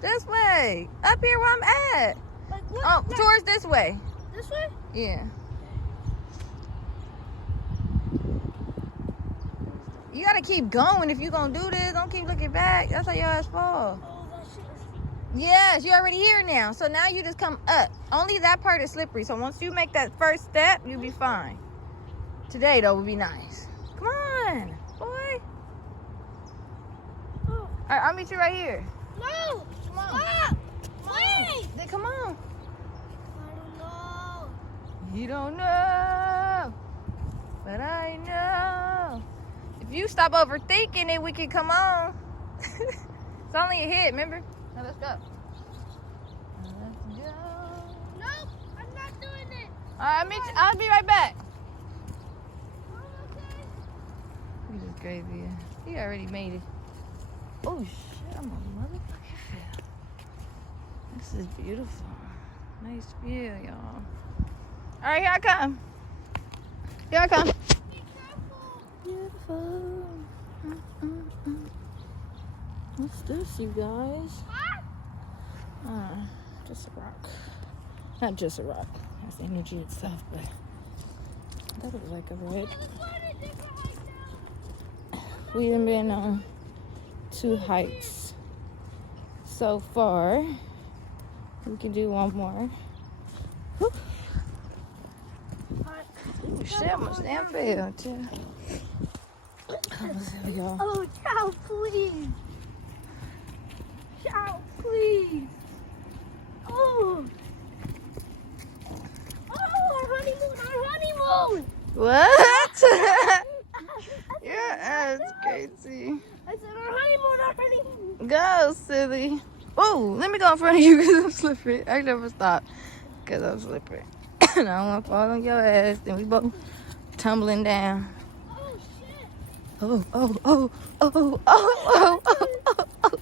This way. Up here where I'm at. Like, what? Oh, Like, towards this way. this way? Yeah. You gotta keep going if you gonna do this. Don't keep looking back. That's how your ass fall. Oh, that shit is... Yes, you're already here now. So now you just come up. Only that part is slippery. So once you make that first step, you'll be fine. Today, though, would be nice. Come on, boy. Oh. All right, I'll meet you right here. No! Come on. Stop! Wait! Then come on. I don't know. You don't know, but I know. If you stop overthinking it, we can come on. It's only a hit, remember? Now let's go. Let's go. Nope, I'm not doing it. All right, I'll be right back. Oh, okay. This is crazy. He already made it. Oh shit, I'm a motherfucking fail. This is beautiful. Nice view, y'all. All right, here I come. Here I come. Be careful. Beautiful. What's this, you guys? Just a rock. Not just a rock. That's energy itself, but that looks like a red. We have been on 2 hikes so far. We can do one more. Whew. Ooh, shit, almost damn fell too. There we go. Oh, child, please. Child, please. Oh. Oh, our honeymoon. What? Your ass crazy. I said our honeymoon. Go, silly. Oh, let me go in front of you because I'm slippery. I never stop because I'm slippery. And I don't want to fall on your ass. Then we both tumbling down. Oh, shit. Oh, oh, oh, oh, oh, oh, oh, oh, oh.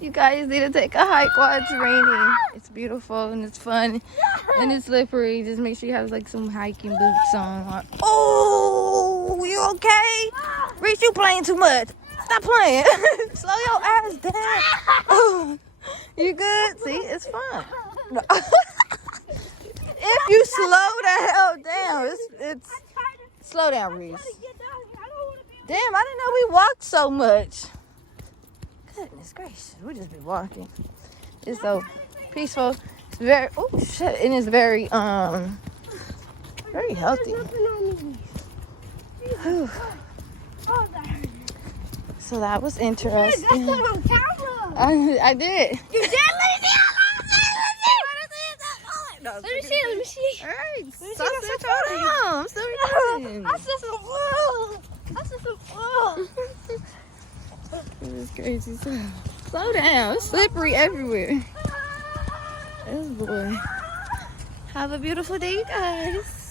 You guys need to take a hike while it's raining. It's beautiful and it's fun and it's slippery. Just make sure you have like some hiking boots on. Oh, you okay? Reese, you playing too much. Stop playing. Slow your ass down. Oh, you good? See, it's fun. If you slow the hell down, it's slow down, Reese. Damn, I didn't know we walked so much. Goodness gracious, we just be walking. It's so peaceful. It's very, oh shit, and it's very very healthy. Whew. So that was interesting. On camera. I did. You did, Lacey? Let me see. Let me see. All right, see so that hold on. I'm still recording. I saw some balls. I saw some balls. It was crazy. Slow down. It's slippery everywhere. Oh boy. Have a beautiful day, you guys.